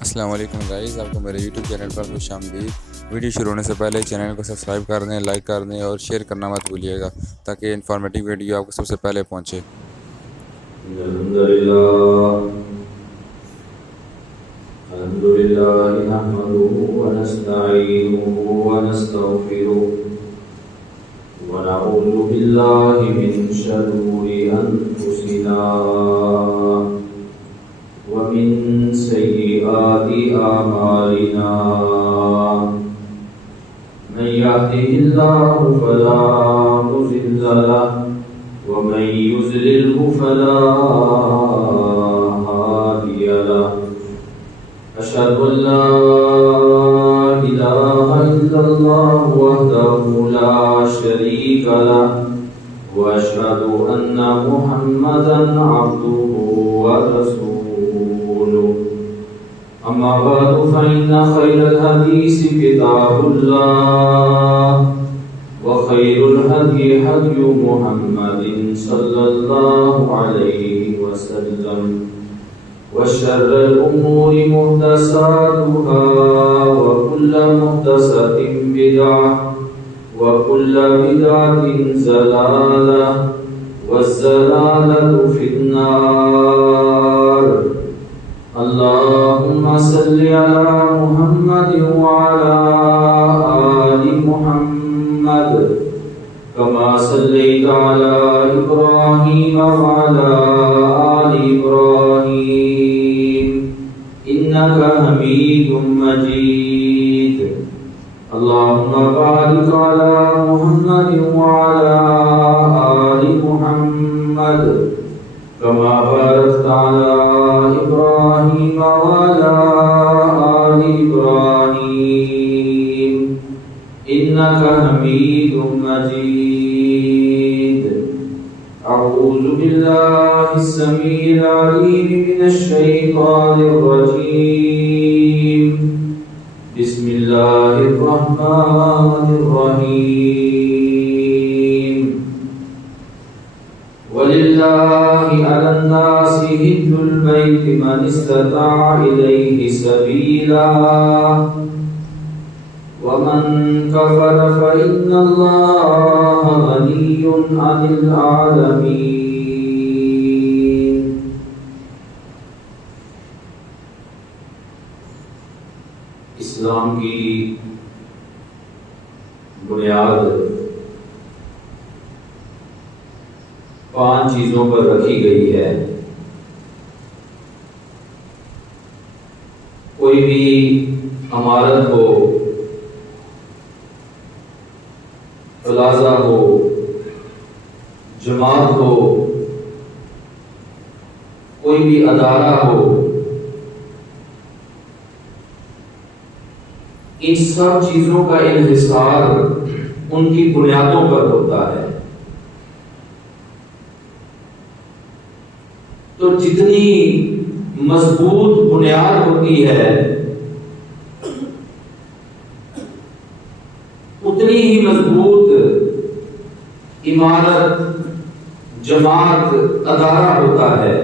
السلام علیکم گائز، آپ کو میرے یوٹیوب چینل پر خوش آمدید۔ ویڈیو شروع ہونے سے پہلے چینل کو سبسکرائب کر دیں، لائک کر دیں اور شیئر کرنا مت بھولیے گا تاکہ انفارمیٹیو ویڈیو آپ کو سب سے پہلے پہنچے۔ الحمد لله نحمده ونستعينه ونستغفره ونعوذ بالله من شرور أنفسنا ومن سيئات أعمالنا، من يهده الله فلا مضل له ومن يضلل فلا هادي له، أشهد أن لا إله إلا الله وحده لا شريك له، وأشهد أن محمدا عبده ورسوله. أما بعد فإن خير الحديث كتاب الله، وخير الهدي هدي محمد صلى الله عليه وسلم، وشر الأمور محدثاتها، وكل محدثة بدعة، وكل بدعة ضلالة، والضلالة في النار. اللهم صل على محمد وعلى آل محمد كما صليت على إبراهيم وعلى آل إبراهيم إنك حميد مجيد. اللهم بارك على محمد وعلى آل محمد كما باركت على إبراهيم وعلى آل إبراهيم إنك حميد مجيد. أعوذ بالله السميع العليم من الشيطان الرجيم. بسم الله الرحمن الرحيم. ولله على الناس حج البيت من استطاع إليه سبيلا، ومن كفر فإن الله غني عن العالمين. اسلام کی بنیاد 5 چیزوں پر رکھی گئی ہے. کوئی بھی عمارت ہو، پلازا ہو، جماعت ہو، کوئی بھی ادارہ ہو، ان سب چیزوں کا انحصار ان کی بنیادوں پر ہوتا ہے. تو جتنی مضبوط بنیاد ہوتی ہے اتنی ہی مضبوط عمارت، جماعت، ادارہ ہوتا ہے.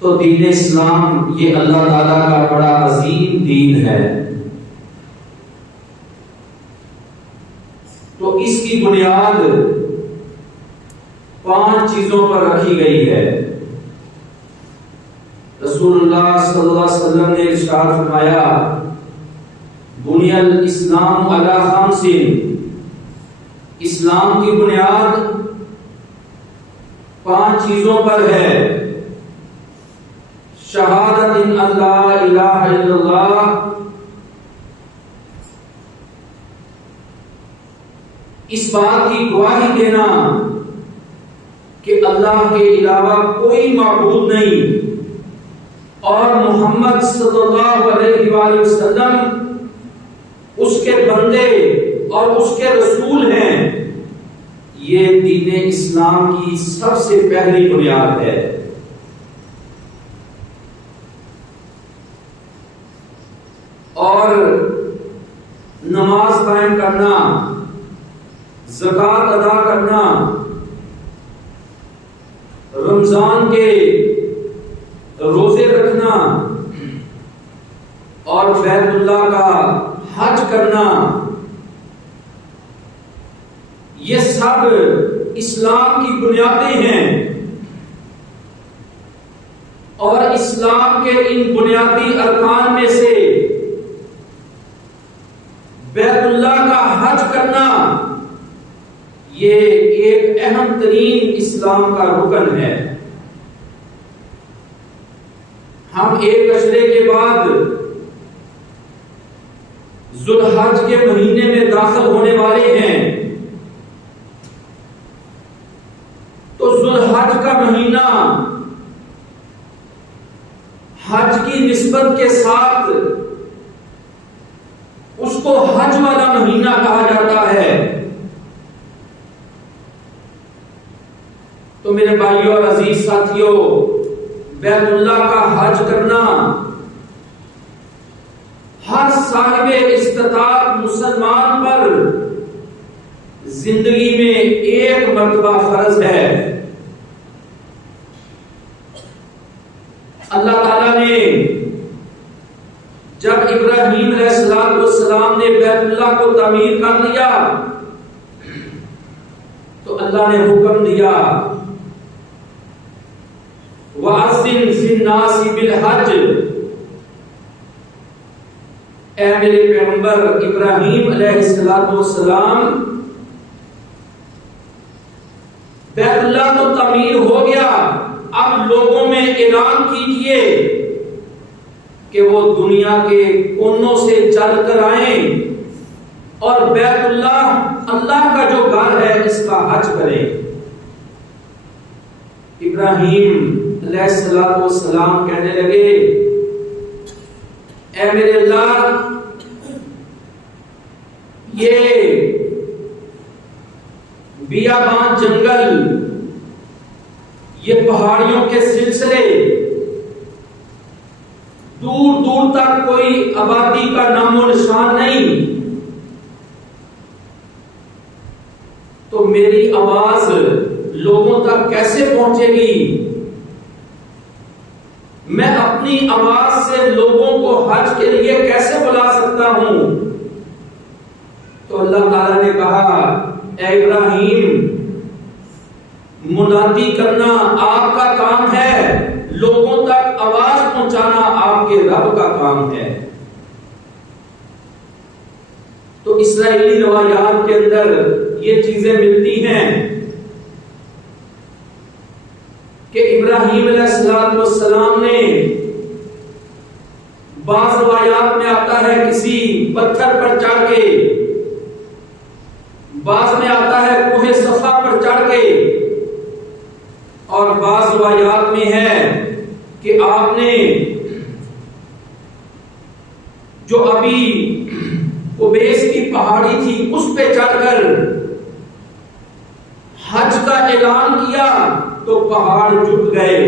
تو دین اسلام یہ اللہ تعالیٰ کا بڑا عظیم دین ہے. تو اس کی بنیاد 5 چیزوں پر رکھی گئی ہے. رسول اللہ صلی اللہ علیہ وسلم نے ارشاد فرمایا، بنی الاسلام علی 5. اسلام کی بنیاد 5 چیزوں پر ہے. شہادت ان اللہ الہ الا اللہ، اس بات کی گواہی دینا کہ اللہ کے علاوہ کوئی معبود نہیں، اور محمد صلی اللہ علیہ وآلہ وسلم اس کے بندے اور اس کے رسول ہیں. یہ دین اسلام کی سب سے پہلی بنیاد ہے. اور نماز قائم کرنا، زکوٰۃ ادا کرنا، رمضان کے روزے کرنا اور بیت اللہ کا حج کرنا، یہ سب اسلام کی بنیادیں ہیں، اور اسلام کے ان بنیادی ارکان میں سے بیت اللہ کا حج کرنا یہ ایک اہم ترین اسلام کا رکن ہے۔ ہم ایک اشرے کے بعد ذوالحج کے مہینے میں داخل ہونے والے ہیں، تو ذوالحج کا مہینہ حج کی نسبت کے ساتھ اس کو حج والا مہینہ کہا جاتا ہے۔ تو میرے بھائیوں اور عزیز ساتھیوں، بیت اللہ کا حج کرنا ہر صاحب استطاعت مسلمان پر زندگی میں ایک مرتبہ فرض ہے۔ اللہ تعالیٰ نے جب ابراہیم علیہ السلام نے بیت اللہ کو تعمیر کر لیا تو اللہ نے حکم دیا وَأَذِّن فِي النَّاسِ بِالْحَجِّ، اے میرے پیغمبر ابراہیم علیہ السلام، بیت اللہ تو تعمیر ہو گیا، اب لوگوں میں اعلان کیجئے کہ وہ دنیا کے کونوں سے چل کر آئیں اور بیت اللہ کا جو گھر ہے اس کا حج کریں۔ ابراہیم علیہ السلام کہنے لگے، اے میرے اللہ، یہ بیابان جنگل، یہ پہاڑیوں کے سلسلے، دور دور تک کوئی آبادی کا نام و نشان نہیں، تو میری آواز لوگوں تک کیسے پہنچے گی؟ میں اپنی آواز سے لوگوں کو حج کے لیے کیسے بلا سکتا ہوں؟ تو اللہ تعالیٰ نے کہا، اے ابراہیم، منادی کرنا آپ کا کام ہے، لوگوں تک آواز پہنچانا آپ کے رب کا کام ہے۔ تو اسرائیلی روایات کے اندر یہ چیزیں ملتی ہیں کہ ابراہیم علیہ السلام نے، بعض روایات میں آتا ہے کسی پتھر پر چڑھ کے، بعض میں آتا ہے کوہ صفا پر چڑھ کے، اور بعض روایات میں ہے کہ آپ نے جو ابھی قبیس کی پہاڑی تھی اس پہ چڑھ کر حج کا اعلان کیا تو پہاڑ جھک گئے،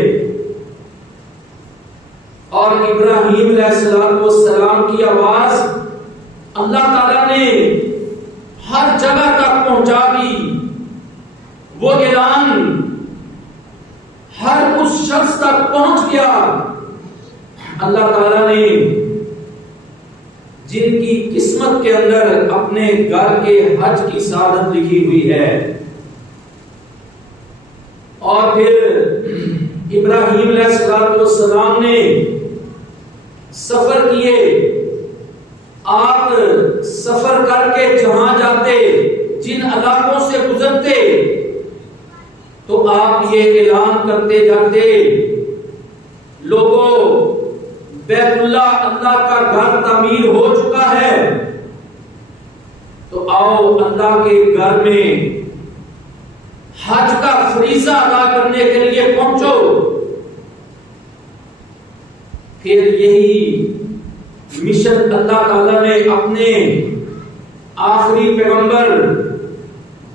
اور ابراہیم علیہ السلام کی آواز اللہ تعالیٰ نے ہر جگہ تک پہنچا دی۔ وہ اعلان ہر اس شخص تک پہنچ گیا۔ اللہ تعالیٰ نے جن کی قسمت کے اندر اپنے گھر کے حج کی سعادت لکھی ہوئی ہے، اور پھر ابراہیم علیہ السلام نے سفر کیے، آپ سفر کر کے جہاں جاتے، جن علاقوں سے گزرتے، تو آپ یہ اعلان کرتے جاتے، لوگوں، بیت اللہ کا گھر تعمیر ہو چکا ہے، تو آؤ اللہ کے گھر میں حج کا فریضہ ادا کرنے کے لیے پہنچو۔ پھر یہی مشن اللہ تعالیٰ نے اپنے آخری پیغمبر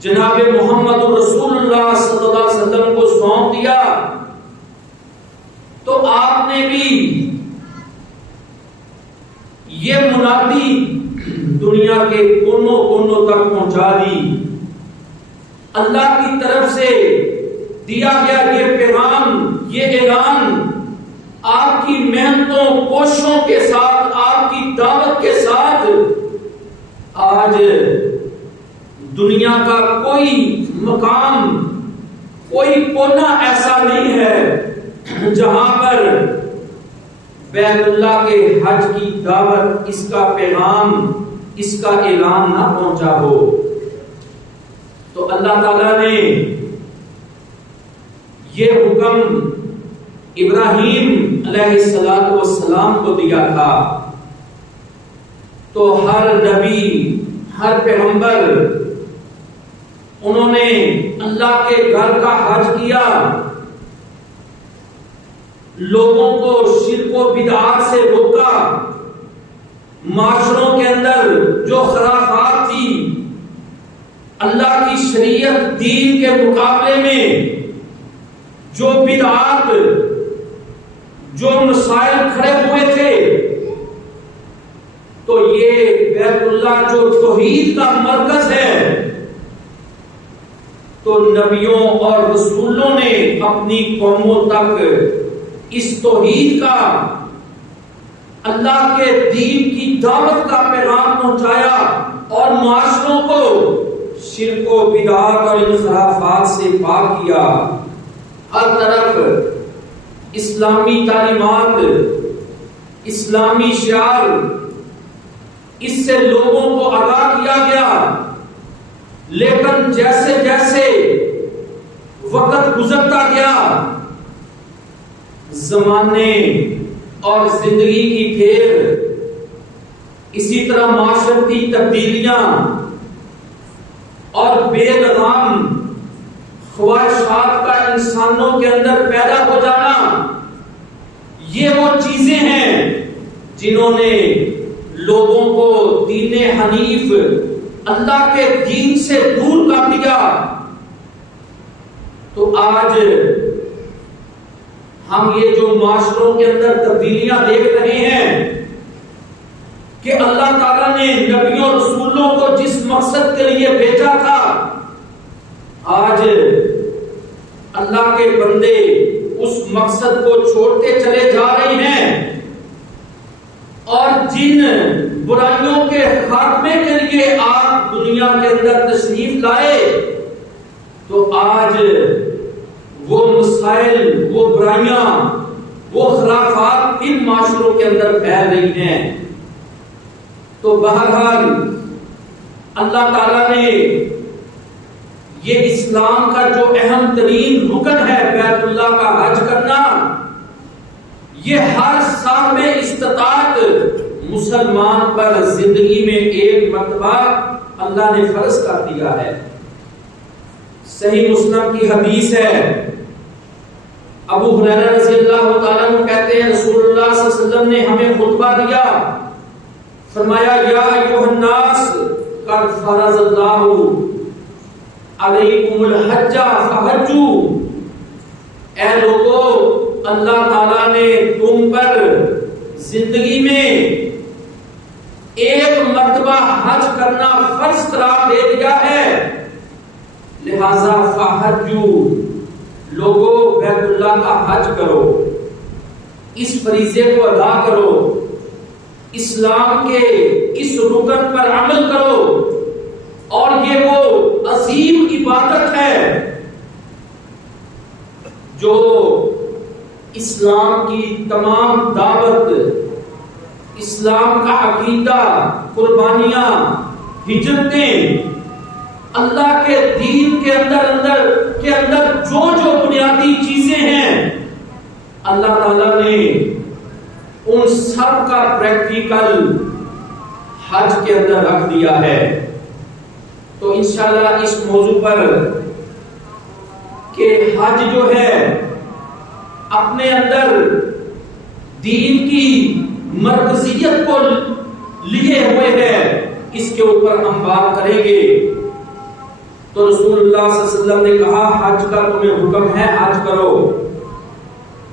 جناب محمد رسول اللہ صلی اللہ علیہ وسلم کو سونپ دیا، تو آپ نے بھی یہ منادی دنیا کے کونوں کونوں تک پہنچا دی۔ اللہ کی طرف سے دیا گیا یہ پیغام، یہ اعلان آپ کی محنتوں کوششوں کے ساتھ، آپ کی دعوت کے ساتھ آج دنیا کا کوئی مقام، کوئی کونا ایسا نہیں ہے جہاں پر بیت اللہ کے حج کی دعوت، اس کا پیغام، اس کا اعلان نہ پہنچا ہو۔ تو اللہ تعالیٰ نے یہ حکم ابراہیم علیہ السلام کو دیا تھا، تو ہر نبی، ہر پیغمبر، انہوں نے اللہ کے گھر کا حج کیا، لوگوں کو شرک و بدعات سے روکا، معاشروں کے اندر جو خرافات تھی، اللہ کی شریعت دین کے مقابلے میں جو بدعات، جو مسائل کھڑے ہوئے تھے، تو یہ بیت اللہ جو توحید کا مرکز ہے، تو نبیوں اور رسولوں نے اپنی قوموں تک اس توحید کا، اللہ کے دین کی دعوت کا پیغام پہنچایا اور معاشروں کو شرک و بدعات اور انحرافات سے پاک کیا۔ ہر طرف اسلامی تعلیمات، اسلامی شعار، اس سے لوگوں کو آگاہ کیا گیا، لیکن جیسے جیسے وقت گزرتا گیا، زمانے اور زندگی کی پھیر، اسی طرح معاشرتی تبدیلیاں اور بے لگام خواہشات کا انسانوں کے اندر پیدا ہو جانا، یہ وہ چیزیں ہیں جنہوں نے لوگوں کو دین حنیف، اللہ کے دین سے دور کر دیا۔ تو آج ہم یہ جو معاشروں کے اندر تبدیلیاں دیکھ رہے ہیں کہ اللہ تعالیٰ نے نبیوں رسولوں کو جس مقصد کے لیے بھیجا تھا، آج اللہ کے بندے اس مقصد کو چھوڑتے چلے جا رہے ہیں، اور جن برائیوں کے خاتمے کے لیے آپ دنیا کے اندر تشریف لائے، تو آج وہ مسائل، وہ برائیاں، وہ خرافات ان معاشروں کے اندر پھیل رہی ہیں۔ تو بہرحال اللہ تعالیٰ نے یہ اسلام کا جو اہم ترین رکن ہے بیت اللہ کا حج کرنا، یہ ہر صاحب استطاعت مسلمان پر زندگی میں ایک مرتبہ اللہ نے فرض کر دیا ہے۔ صحیح مسلم کی حدیث ہے، ابو ہریرہ رضی اللہ تعالیٰ عنہ کہتے ہیں رسول اللہ صلی اللہ علیہ وسلم نے ہمیں خطبہ دیا، فرمایا یا ایھا الناس قد فرض اللہ علیکم الحج فحجوا، اے لوگو، اللہ تعالیٰ نے تم پر زندگی میں ایک مرتبہ حج کرنا فرض قرار دے دیا ہے، لہذا فحجوا، لوگو بیت اللہ کا حج کرو، اس فریضے کو ادا کرو، اسلام کے اس رکن پر عمل کرو، اور یہ وہ عظیم عبادت ہے جو اسلام کی تمام دعوت، اسلام کا عقیدہ، قربانیاں، ہجرتیں، اللہ کے دین کے اندر جو جو بنیادی چیزیں ہیں، اللہ تعالیٰ نے ان سب کا پریکٹیکل حج کے اندر رکھ دیا ہے۔ تو انشاءاللہ اس موضوع پر کہ حج جو ہے اپنے اندر دین کی مرکزیت کو لیے ہوئے ہے، اس کے اوپر ہم بات کریں گے۔ تو رسول اللہ صلی اللہ علیہ وسلم نے کہا حج کا تمہیں حکم ہے، حج کرو۔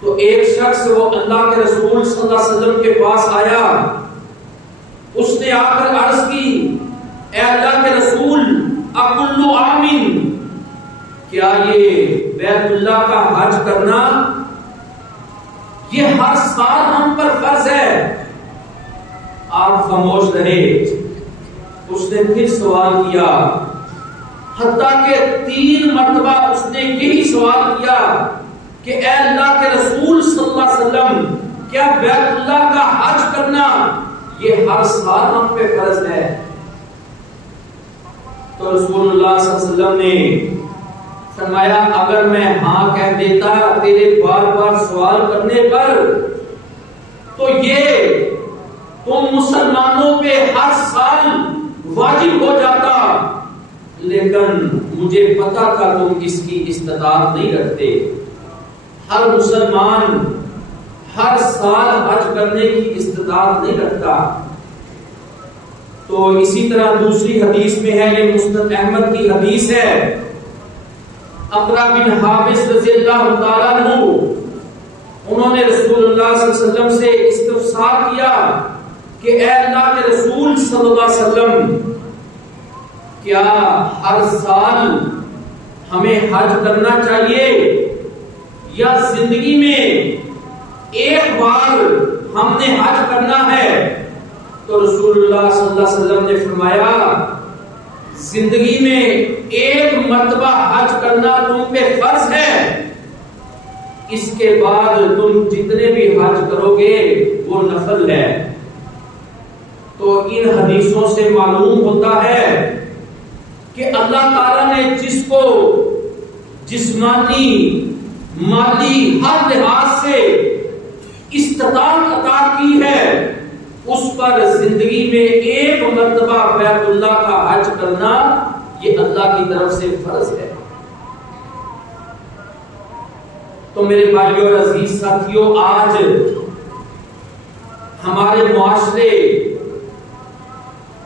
تو ایک شخص وہ اللہ کے رسول صلی اللہ علیہ وسلم کے پاس آیا، اس نے آ کر عرض کی، اے اللہ کے رسول، اکل عام، کیا یہ بیت اللہ کا حج کرنا یہ ہر سال ہم پر فرض ہے۔ آپ خاموش رہے۔ اس نے پھر سوال کیا، حتیٰ کہ 3 مرتبہ اس نے یہی سوال کیا کہ اے اللہ کے رسول صلی اللہ علیہ وسلم، کیا بیت اللہ کا حج کرنا یہ ہر سال ہم پہ فرض ہے؟ تو رسول اللہ صلی اللہ علیہ وسلم نے فرمایا، اگر میں ہاں کہہ دیتا تیرے بار بار سوال کرنے پر تو یہ تم مسلمانوں پہ ہر سال واجب ہو جاتا، لیکن مجھے پتا تھا تم اس کی استطاعت نہیں رکھتے۔ ہر مسلمان ہر سال حج کرنے کی استطاعت نہیں رکھتا۔ تو اسی طرح دوسری حدیث میں ہے، یہ مسند احمد کی حدیث ہے، اقرا بن حابس رضی اللہ تعالیٰ عنہ انہوں نے رسول اللہ صلی اللہ علیہ وسلم سے استفسار کیا کہ اے اللہ کے رسول صلی اللہ علیہ وسلم، کیا ہر سال ہمیں حج کرنا چاہیے یا زندگی میں ایک بار ہم نے حج کرنا ہے؟ تو رسول اللہ صلی اللہ علیہ وسلم نے فرمایا، زندگی میں ایک مرتبہ حج کرنا تم پہ فرض ہے، اس کے بعد تم جتنے بھی حج کرو گے وہ نفل ہے۔ تو ان حدیثوں سے معلوم ہوتا ہے کہ اللہ تعالیٰ نے جس کو جسمانی، مالی، ہر لحاظ سے استطاعت عطا کی ہے، اس پر زندگی میں ایک مرتبہ بیت اللہ کا حج کرنا یہ اللہ کی طرف سے فرض ہے۔ تو میرے بھائیوں اور عزیز ساتھیوں، آج ہمارے معاشرے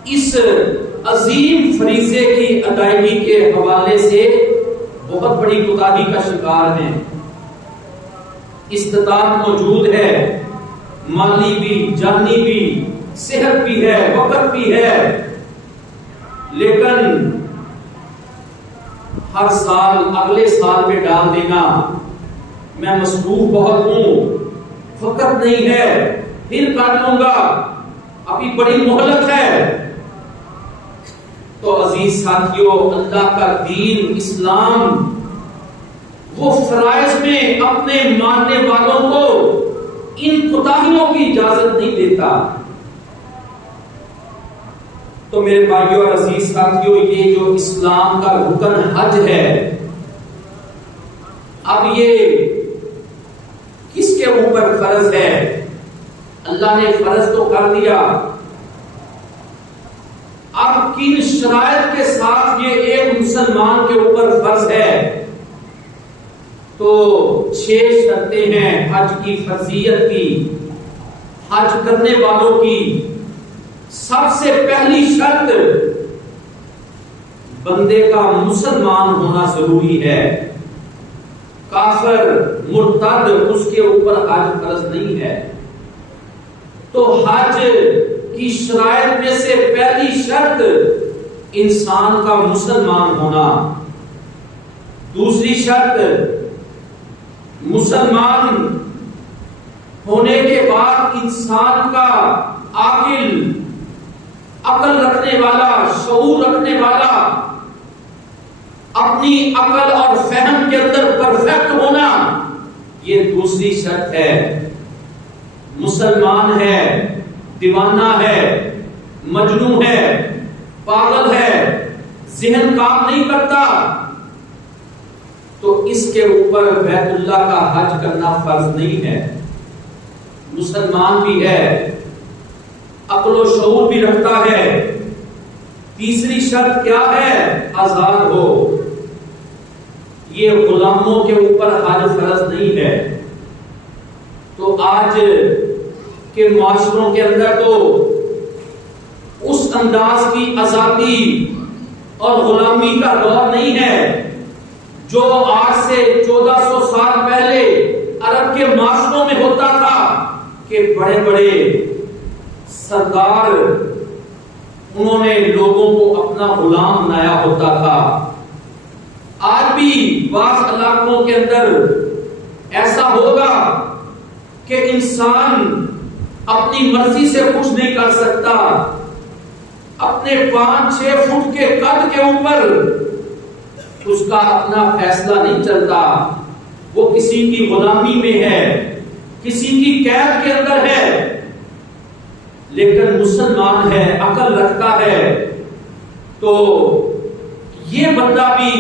اس عظیم فریضے کی ادائیگی کے حوالے سے بہت بڑی کوتاہی کا شکار ہیں۔ استطاعت موجود ہے، مالی بھی، جانی بھی، صحت بھی ہے، وقت بھی ہے، لیکن ہر سال اگلے سال میں ڈال دینا، میں مصروف بہت ہوں، وقت نہیں ہے، پھر کر لوں گا، ابھی بڑی مہلت ہے۔ تو عزیز ساتھیوں، اللہ کا دین اسلام وہ فرائض میں اپنے ماننے والوں کو ان کوتاہیوں کی اجازت نہیں دیتا۔ تو میرے بھائیوں اور عزیز ساتھیوں، یہ جو اسلام کا رکن حج ہے، اب یہ کس کے اوپر فرض ہے؟ اللہ نے فرض تو کر دیا، اب کن شرائط کے ساتھ یہ ایک مسلمان کے اوپر فرض ہے؟ تو 6 شرطیں ہیں حج کی فرضیت کی، حج کرنے والوں کی۔ سب سے پہلی شرط، بندے کا مسلمان ہونا ضروری ہے۔ کافر، مرتد، اس کے اوپر حج فرض نہیں ہے۔ تو حج کی شرائط میں سے پہلی شرط انسان کا مسلمان ہونا۔ دوسری شرط، مسلمان ہونے کے بعد انسان کا عاقل، عقل رکھنے والا، شعور رکھنے والا، اپنی عقل اور فہم کے اندر پرفیکٹ ہونا، یہ دوسری شرط ہے۔ مسلمان ہے، دیوانہ ہے، مجنون ہے، پاگل ہے، ذہن کام نہیں کرتا، تو اس کے اوپر بیت اللہ کا حج کرنا فرض نہیں ہے۔ مسلمان بھی ہے، عقل و شعور بھی رکھتا ہے۔ تیسری شرط کیا ہے؟ آزاد ہو۔ یہ غلاموں کے اوپر حج فرض نہیں ہے۔ تو آج کے معاشروں کے اندر تو اس انداز کی آزادی اور غلامی کا دور نہیں ہے جو آج سے 1400 سال پہلے عرب کے معاشروں میں ہوتا تھا، کہ بڑے بڑے سردار انہوں نے لوگوں کو اپنا غلام بنایا ہوتا تھا۔ آج بھی بعض علاقوں کے اندر ایسا ہوگا کہ انسان اپنی مرضی سے کچھ نہیں کر سکتا، اپنے 5-6 فٹ کے قد کے اوپر اس کا اپنا فیصلہ نہیں چلتا، وہ کسی کی غلامی میں ہے، کسی کی قید کے اندر ہے، لیکن مسلمان ہے، عقل رکھتا ہے، تو یہ بندہ بھی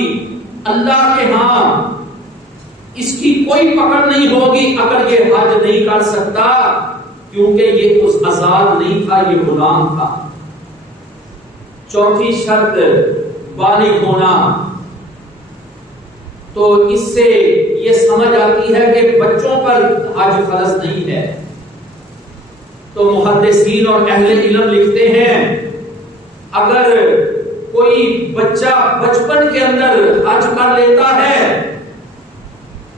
اللہ کے ہاں اس کی کوئی پکڑ نہیں ہوگی اگر یہ حج نہیں کر سکتا، کیونکہ یہ اس آزاد نہیں تھا، یہ غلام تھا۔ چوتھی شرط بالغ ہونا، تو اس سے یہ سمجھ آتی ہے کہ بچوں پر حج فرض نہیں ہے۔ تو محدثین اور اہل علم لکھتے ہیں اگر کوئی بچہ بچپن کے اندر حج کر لیتا ہے،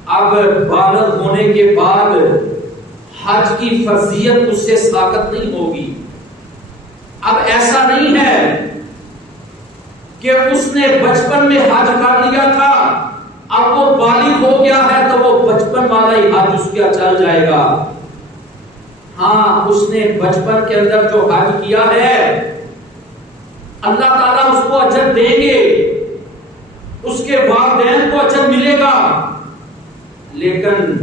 اب بالغ ہونے کے بعد حج کی فرضیت اس سے ساقط نہیں ہوگی۔ اب ایسا نہیں ہے کہ اس نے بچپن میں حج کر لیا تھا، اب وہ بالغ ہو گیا ہے تو وہ بچپن والا ہی حج اس کا چل جائے گا۔ ہاں، اس نے بچپن کے اندر جو حج کیا ہے اللہ تعالیٰ اس کو اجر دیں گے، اس کے والدین کو اجر ملے گا، لیکن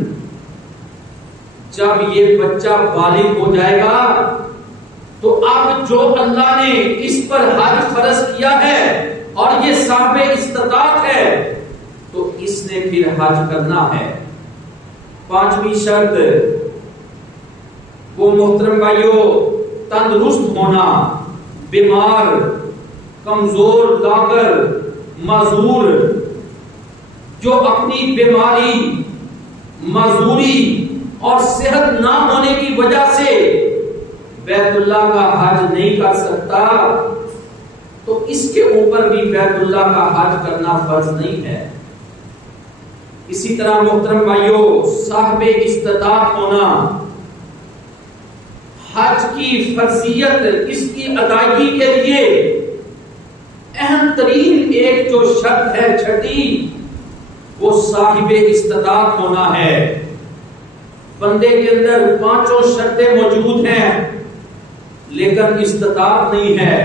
جب یہ بچہ بالغ ہو جائے گا تو اب جو اللہ نے اس پر حج فرض کیا ہے اور یہ صاحب استطاعت ہے تو اس نے پھر حج کرنا ہے۔ 5ویں شرط وہ محترم بھائیوں تندرست ہونا، بیمار، کمزور، لاغر، معذور، جو اپنی بیماری، معذوری اور صحت نہ ہونے کی وجہ سے بیت اللہ کا حج نہیں کر سکتا، تو اس کے اوپر بھی بیت اللہ کا حج کرنا فرض نہیں ہے۔ اسی طرح محترم بھائیوں صاحب استطاعت ہونا، حج کی فرضیت، اس کی ادائیگی کے لیے اہم ترین ایک جو شرط ہے چھٹی، وہ صاحب استطاعت ہونا ہے۔ بندے کے اندر 5 شرطیں موجود ہیں لیکن استطاعت نہیں ہے،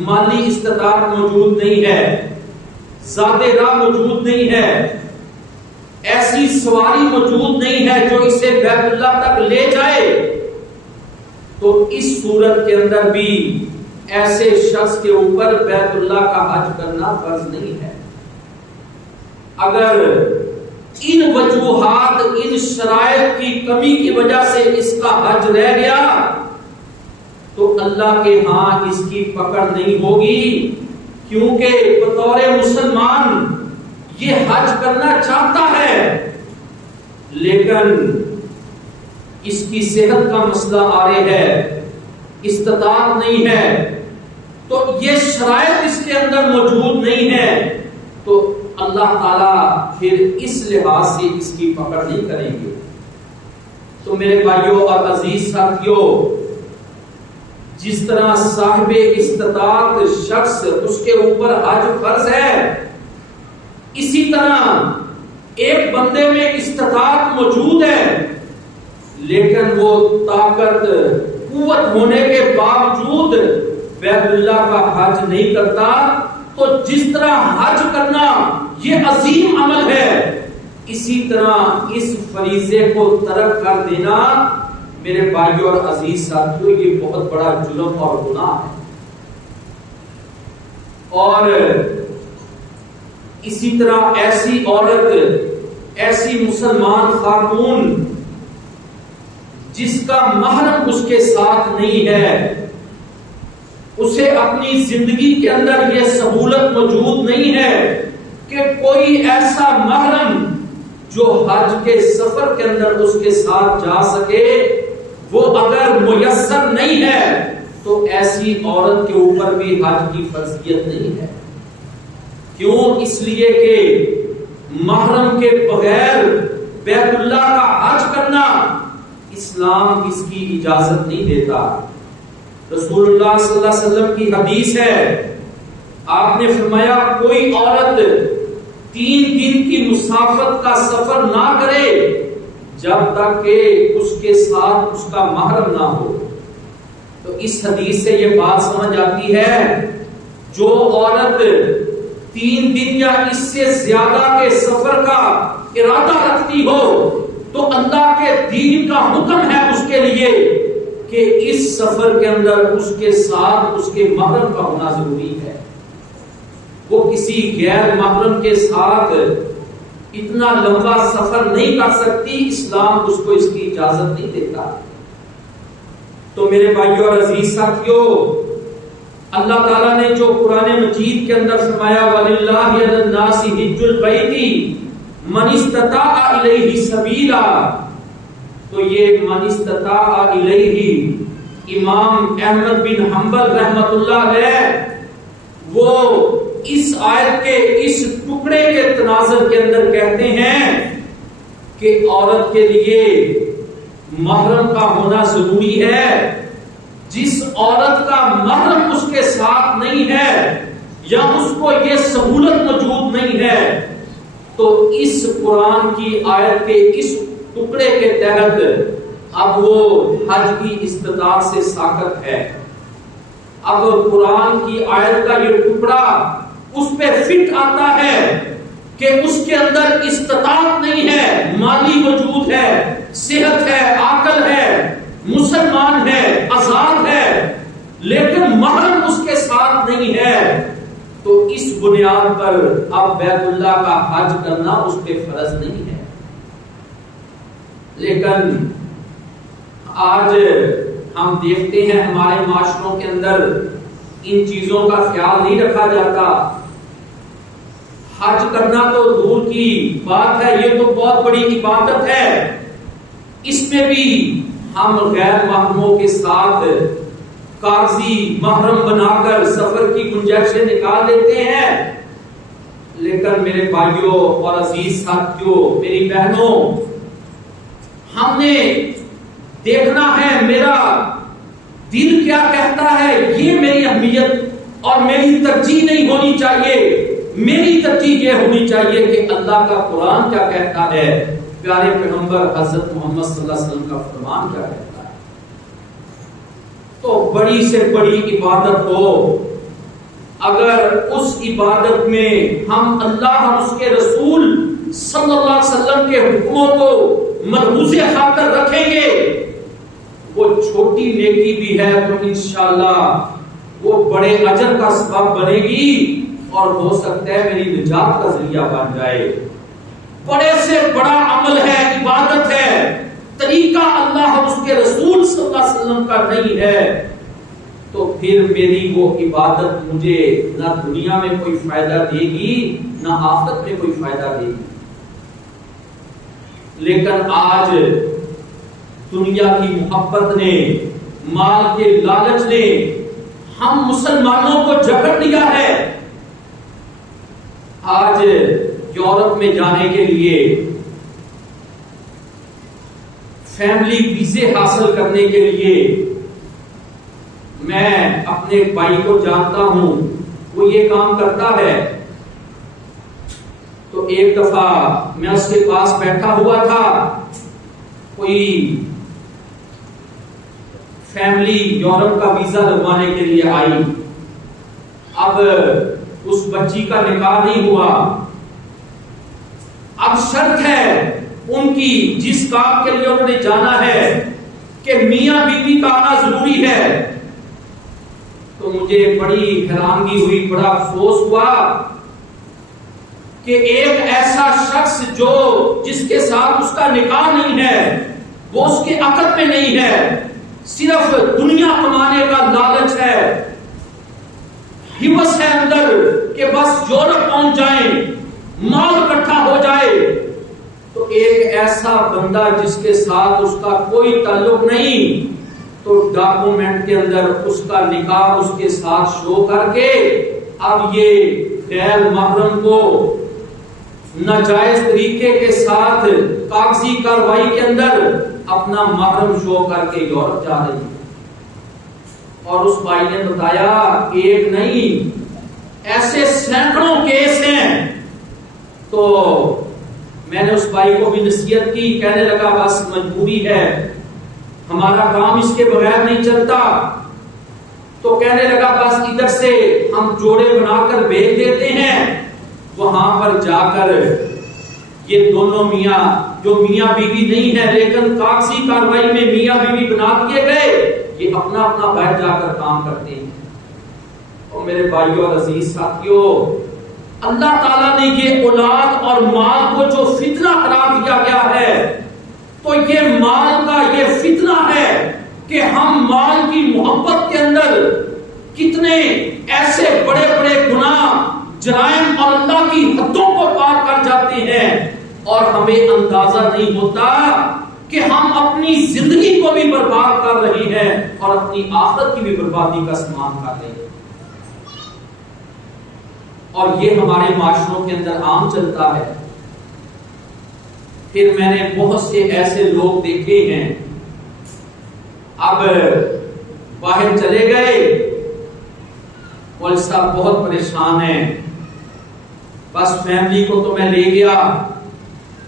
مالی استطاعت موجود نہیں ہے، ذات راہ موجود نہیں ہے، ایسی سواری موجود نہیں ہے جو اسے بیت اللہ تک لے جائے، تو اس صورت کے اندر بھی ایسے شخص کے اوپر بیت اللہ کا حج کرنا فرض نہیں ہے۔ اگر ان وجوہات، ان شرائط کی کمی کی وجہ سے اس کا حج رہ گیا تو اللہ کے ہاں اس کی پکڑ نہیں ہوگی، کیونکہ بطور مسلمان یہ حج کرنا چاہتا ہے لیکن اس کی صحت کا مسئلہ آ رہا ہے، استطاعت نہیں ہے، تو یہ شرائط اس کے اندر موجود نہیں ہے، تو اللہ تعالیٰ پھر اس لحاظ سے اس کی پکڑ نہیں کریں گے۔ تو میرے بھائیوں اور عزیز ساتھیوں، جس طرح صاحب استطاعت شخص اس کے اوپر حج فرض ہے، اسی طرح ایک بندے میں استطاعت موجود ہے لیکن وہ طاقت قوت ہونے کے باوجود بیت اللہ کا حج نہیں کرتا، تو جس طرح حج کرنا یہ عظیم عمل ہے، اسی طرح اس فریضے کو ترک کر دینا میرے بھائیوں اور عزیز ساتھیوں یہ بہت بڑا جرم اور گناہ ہے۔ اور اسی طرح ایسی عورت، ایسی مسلمان خاتون جس کا محرم اس کے ساتھ نہیں ہے، اسے اپنی زندگی کے اندر یہ سہولت موجود نہیں ہے کہ کوئی ایسا محرم جو حج کے سفر کے اندر اس کے ساتھ جا سکے، وہ اگر میسر نہیں ہے تو ایسی عورت کے اوپر بھی حج کی فرضیت نہیں ہے۔ کیوں؟ اس لیے کہ محرم کے بغیر بیت اللہ کا حج کرنا اسلام اس کی اجازت نہیں دیتا۔ رسول اللہ صلی اللہ علیہ وسلم کی حدیث ہے، آپ نے فرمایا کوئی عورت 3 دن کی مسافت کا سفر نہ کرے جب تک کہ اس کے ساتھ اس کا محرم نہ ہو۔ تو اس حدیث سے یہ بات سمجھ آتی ہے جو عورت 3 دن یا اس سے زیادہ کے سفر کا ارادہ رکھتی ہو تو اللہ کے دین کا حکم ہے اس کے لیے کہ اس سفر کے اندر اس کے ساتھ اس کے محرم کا ہونا ضروری ہے۔ وہ کسی غیر محرم کے ساتھ اتنا لمبا سفر نہیں کر سکتی، اسلام اس کو اس کی اجازت نہیں دیتا۔ تو میرے بھائیوں اور عزیز ساتھیوں، اللہ تعالیٰ نے جو قرآن مجید کے اندر فرمایا وَلِلَّهِ عَلَى النَّاسِ حِجُّ الْبَيْتِ مَنِ اسْتَطَاعَ إِلَيْهِ سَبِيلًا، تو یہ من استطاع الیہ امام احمد بن حنبل رحمت اللہ علیہ وہ اس آیت کے اس ٹکڑے کے تناظر کے اندر کہتے ہیں کہ عورت کے لیے محرم کا ہونا ضروری ہے۔ جس عورت کا محرم اس کے ساتھ نہیں ہے یا اس کو یہ سہولت موجود نہیں ہے تو اس قرآن کی آیت کے اس ٹکڑے کے تحت اب وہ حج کی استطاعت سے ساقط ہے۔ اب قرآن کی آیت کا یہ ٹکڑا اس پہ فٹ آتا ہے کہ اس کے اندر استطاعت نہیں ہے، مالی وجود ہے، صحت ہے، عقل ہے، مسلمان ہے، آزاد ہے، لیکن محرم اس کے ساتھ نہیں ہے، تو اس بنیاد پر اب بیت اللہ کا حج کرنا اس پہ فرض نہیں ہے۔ لیکن آج ہم دیکھتے ہیں ہمارے معاشروں کے اندر ان چیزوں کا خیال نہیں رکھا جاتا۔ حج کرنا تو دور کی بات ہے، یہ تو بہت بڑی عبادت ہے، اس میں بھی ہم غیر محرموں کے ساتھ کاغذی محرم بنا کر سفر کی گنجائشیں نکال لیتے ہیں۔ لیکن میرے بھائیوں اور عزیز ساتھیوں، میری بہنوں، ہم نے دیکھنا ہے میرا دل کیا کہتا ہے، یہ میری اہمیت اور میری ترجیح نہیں ہونی چاہیے۔ میری ترجیح یہ ہونی چاہیے کہ اللہ کا قرآن کیا کہتا ہے، پیارے پیغمبر حضرت محمد صلی اللہ علیہ وسلم کا فرمان کیا کہتا ہے۔ تو بڑی سے بڑی عبادت ہو، اگر اس عبادت میں ہم اللہ اور اس کے رسول صلی اللہ علیہ وسلم کے حکموں کو ملحوظ خاطر رکھیں گے، وہ چھوٹی نیکی بھی ہے تو انشاءاللہ وہ بڑے اجر کا سبب بنے گی اور ہو سکتا ہے میری نجات کا ذریعہ بن جائے۔ بڑے سے بڑا عمل ہے، عبادت ہے، طریقہ اللہ اور اس کے رسول صلی اللہ علیہ وسلم کا نہیں ہے تو پھر میری وہ عبادت مجھے نہ دنیا میں کوئی فائدہ دے گی نہ آخرت میں کوئی فائدہ دے گی۔ لیکن آج دنیا کی محبت نے، مال کے لالچ نے ہم مسلمانوں کو جکڑ لیا ہے۔ آج یورپ میں جانے کے لیے، فیملی ویزے حاصل کرنے کے لیے، میں اپنے بھائی کو جانتا ہوں وہ یہ کام کرتا ہے۔ تو ایک دفعہ میں اس کے پاس بیٹھا ہوا تھا، کوئی فیملی یورپ کا ویزا لگوانے کے لیے آئی۔ اب اس بچی کا نکاح نہیں ہوا، اب شرط ہے ان کی جس کام کے لیے انہوں نے جانا ہے کہ میاں بیوی کا آنا ضروری ہے۔ تو مجھے بڑی حیرانگی ہوئی، بڑا افسوس ہوا کہ ایک ایسا شخص جو جس کے ساتھ اس کا نکاح نہیں ہے، وہ اس کے عقد میں نہیں ہے، صرف دنیا کمانے کا لالچ ہے، ہمت ہے اندر کہ بس یورپ پہنچ جائیں، مال اکٹھا ہو جائے، تو ایک ایسا بندہ جس کے ساتھ اس کا کوئی تعلق نہیں، تو ڈاکومنٹ کے اندر اس کا نکاح اس کے ساتھ شو کر کے اب یہ غیر محرم کو ناجائز طریقے کے ساتھ کاغذی کارروائی کے اندر اپنا محرم شو کر کے یورپ جا رہی ہے۔ اور اس بھائی نے بتایا ایک نہیں ایسے سینکڑوں کیس ہیں۔ تو میں نے اس بھائی کو بھی نصیحت کی، کہنے لگا بس مجبوری ہے، ہمارا کام اس کے بغیر نہیں چلتا. تو کہنے لگا بس ادھر سے ہم جوڑے بنا کر بھیج دیتے ہیں، وہاں پر جا کر یہ دونوں میاں جو میاں بیوی نہیں ہے لیکن کاغذی کاروائی میں میاں بیوی بنا دیے گئے، یہ اپنا اپنا گھر جا کر کام کرتے ہیں. اور میرے بھائیوں اور عزیز ساتھیوں، اللہ تعالیٰ نے یہ اولاد اور مال کو جو فتنہ قرار دیا گیا ہے، تو یہ مال کا یہ فتنہ ہے کہ ہم مال کی محبت کے اندر کتنے ایسے بڑے بڑے گناہ، جرائم اور اللہ کی حدوں کو پار کر جاتے ہیں، اور ہمیں اندازہ نہیں ہوتا کہ ہم اپنی زندگی کو بھی برباد کر رہے ہیں اور اپنی آخرت کی بھی بربادی کا سامان کر رہے ہیں. اور یہ ہمارے معاشروں کے اندر عام چلتا ہے. پھر میں نے بہت سے ایسے لوگ دیکھے ہیں، اب باہر چلے گئے، مولوی صاحب بہت پریشان ہیں، بس فیملی کو تو میں لے گیا،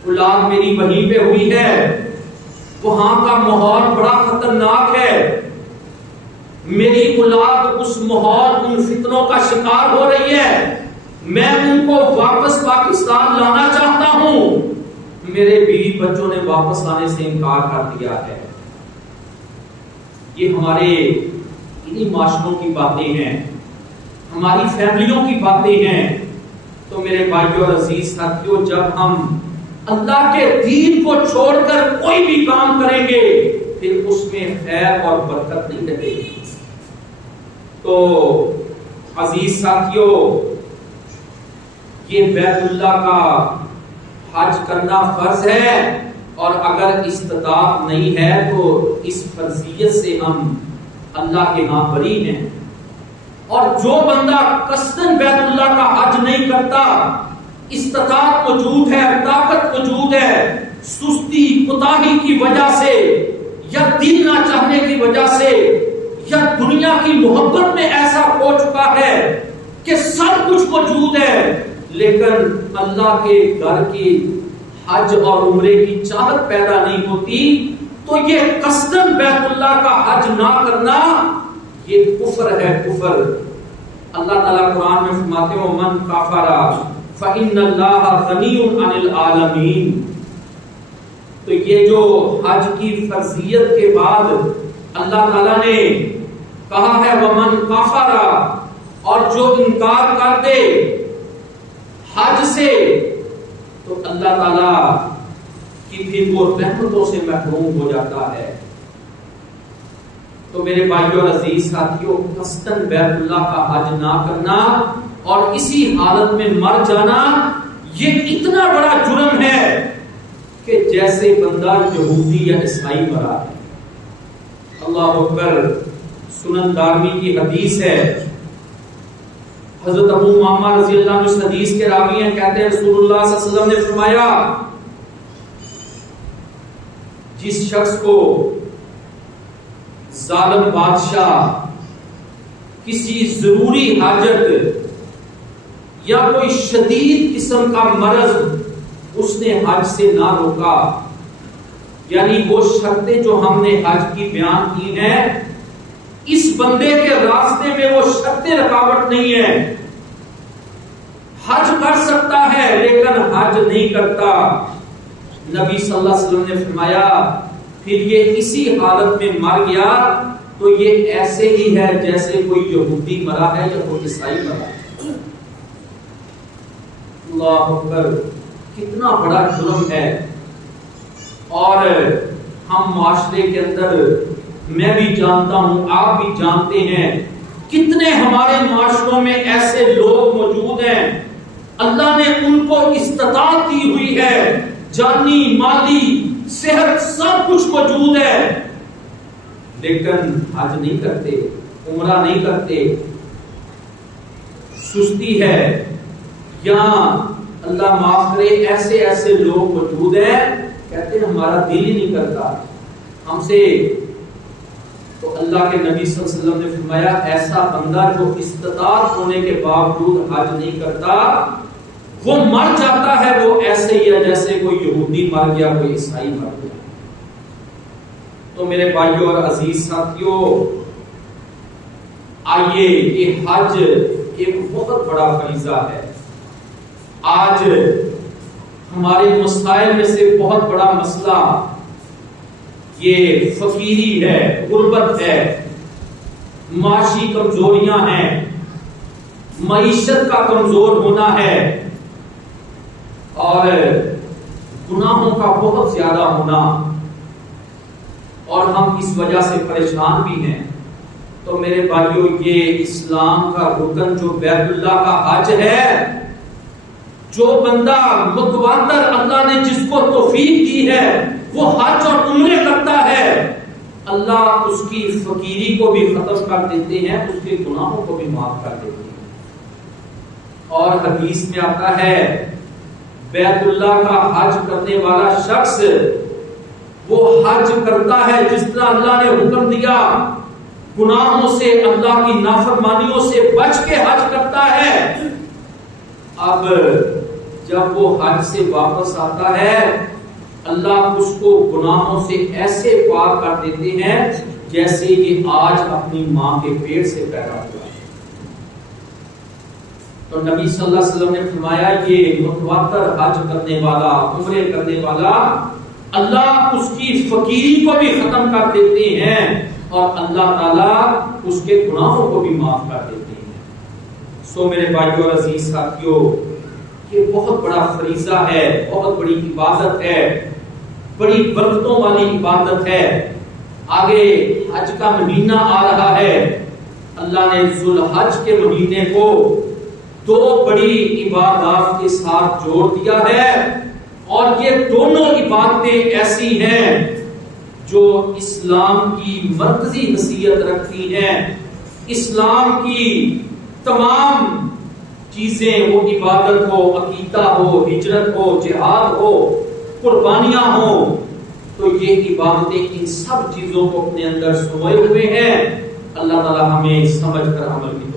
اولاد میری وہیں پہ ہوئی ہے، وہاں کا ماحول بڑا خطرناک ہے، میری اولاد اس ماحول ان فتنوں کا شکار ہو رہی ہے، میں ان کو واپس پاکستان لانا چاہتا ہوں. میرے بیوی بچوں نے واپس آنے سے انکار کر دیا ہے. یہ ہمارے انہی معاشروں کی باتیں ہیں، ہماری فیملیوں کی باتیں ہیں. تو میرے بھائیوں اور عزیز ساتھیوں، جب ہم اللہ کے دین کو چھوڑ کر کوئی بھی کام کریں گے پھر اس میں خیر اور برکت نہیں رہے گی. تو عزیز ساتھیوں، یہ بیت اللہ کا حج کرنا فرض ہے، اور اگر استطاعت نہیں ہے تو اس فرضیت سے ہم اللہ کے ہاں بری ہیں. اور جو بندہ قصداً بیت اللہ کا حج نہیں کرتا، استطاعت موجود ہے، طاقت موجود ہے، سستی کوتاہی کی وجہ سے یا دل نہ چاہنے کی وجہ سے یا دنیا کی محبت میں ایسا ہو چکا ہے کہ سب کچھ موجود ہے لیکن اللہ کے گھر کی حج اور عمرے کی چاہت پیدا نہیں ہوتی، تو یہ قصداً بیت اللہ کا حج نہ کرنا یہ کفر ہے، کفر. اللہ تعالیٰ قرآن میں فرماتے ہیں من کفر فإن اللہ غنی عن العالمین. تو یہ جو حج کی فرضیت کے بعد اللہ تعالیٰ نے کہا ہے ومن کفر، اور جو انکار کر دے حج سے، تو اللہ تعالیٰ کی پھر وہ رحمتوں سے محروم ہو جاتا ہے. تو میرے بھائیوں اور عزیز ساتھیوں، قصداً بیت اللہ کا حج نہ کرنا اور اسی حالت میں مر جانا یہ اتنا بڑا جرم ہے کہ جیسے بندہ یہودی یا عیسائی مرا ہے. اللہ اکبر. سنن دارمی کی حدیث ہے، حضرت ابو امامہ رضی اللہ عنہ اس حدیث کے راوی ہیں، کہتے ہیں رسول اللہ صلی اللہ علیہ وسلم نے فرمایا جس شخص کو ظالم بادشاہ کسی ضروری حاجت یا کوئی شدید قسم کا مرض اس نے حج سے نہ روکا، یعنی وہ شرطیں جو ہم نے حج کی بیان کی ہیں، اس بندے کے راستے میں وہ شرطیں رکاوٹ نہیں ہے، حج کر سکتا ہے لیکن حج نہیں کرتا. نبی صلی اللہ علیہ وسلم نے فرمایا پھر یہ اسی حالت میں مر گیا تو یہ ایسے ہی ہے جیسے کوئی یہودی مرا ہے یا کوئی عیسائی مرا ہے. اللہ اکبر. کتنا بڑا جرم ہے. اور ہم معاشرے کے اندر، میں بھی جانتا ہوں، آپ بھی جانتے ہیں، کتنے ہمارے معاشروں میں ایسے لوگ موجود ہیں اللہ نے ان کو استطاعت دی ہوئی ہے، جانی مالی صحت سب کچھ موجود ہے، لیکن حج نہیں کرتے، عمرہ نہیں کرتے، سستی ہے. یا اللہ معاف کرے ایسے ایسے لوگ موجود ہیں کہتے ہیں ہمارا دل ہی نہیں کرتا ہم سے. تو اللہ کے نبی صلی اللہ علیہ وسلم نے فرمایا ایسا بندہ جو استطاعت ہونے کے باوجود حج نہیں کرتا وہ مر جاتا ہے وہ ایسے ہی ہے جیسے کوئی یہودی مر گیا، کوئی عیسائی مر گیا۔ تو میرے بھائیوں اور عزیز ساتھیوں، آئیے، یہ حج ایک بہت بڑا فریضہ ہے۔ آج ہمارے مسائل میں سے بہت بڑا مسئلہ یہ فقیری ہے، غربت ہے، معاشی کمزوریاں ہیں، معیشت کا کمزور ہونا ہے، اور گناہوں کا بہت زیادہ ہونا، اور ہم اس وجہ سے پریشان بھی ہیں۔ تو میرے بھائیوں، یہ اسلام کا رکن جو بیت اللہ کا حج ہے، جو بندہ متواتر اللہ نے جس کو توفیق دی ہے وہ حج اور عمرے کرتا ہے، اللہ اس کی فقیری کو بھی ختم کر دیتے ہیں، اس کے گناہوں کو بھی معاف کر دیتے ہیں۔ اور حدیث میں آتا ہے بیت اللہ کا حج کرنے والا شخص وہ حج کرتا ہے جس طرح اللہ نے حکم دیا، گناہوں سے، اللہ کی نافرمانیوں سے بچ کے حج کرتا ہے۔ اب جب وہ حج سے واپس آتا ہے، اللہ اس کو گناہوں سے ایسے پاک کر دیتے ہیں جیسے یہ آج اپنی ماں کے پیٹ سے پیدا ہوا ہے۔ تو نبی صلی اللہ علیہ وسلم نے فرمایا یہ متواتر حج کرنے والا، عمرے کرنے والا، اللہ اس کی فقیری کو بھی ختم کر دیتے ہیں اور اللہ تعالیٰ اس کے گناہوں کو بھی معاف کر دیتے ہیں۔ سو میرے بھائیوں اور عزیز ساتھیوں، یہ بہت بڑا فریضہ ہے، بہت بڑی عبادت ہے، بڑی برکتوں والی عبادت ہے۔ آگے حج کا مہینہ آ رہا ہے، اللہ نے ذوالحج کے مہینے کو دو بڑی عبادات کے ساتھ جوڑ دیا ہے، اور یہ دونوں عبادتیں ایسی ہیں جو اسلام کی مرکزی حیثیت رکھتی ہیں۔ اسلام کی تمام چیزیں، وہ عبادت ہو، عقیدہ ہو، ہجرت ہو، جہاد ہو، قربانیاں ہوں، تو یہ عبادتیں ان سب چیزوں کو اپنے اندر سموئے ہوئے ہیں۔ اللہ تعالی ہمیں سمجھ کر عمل کی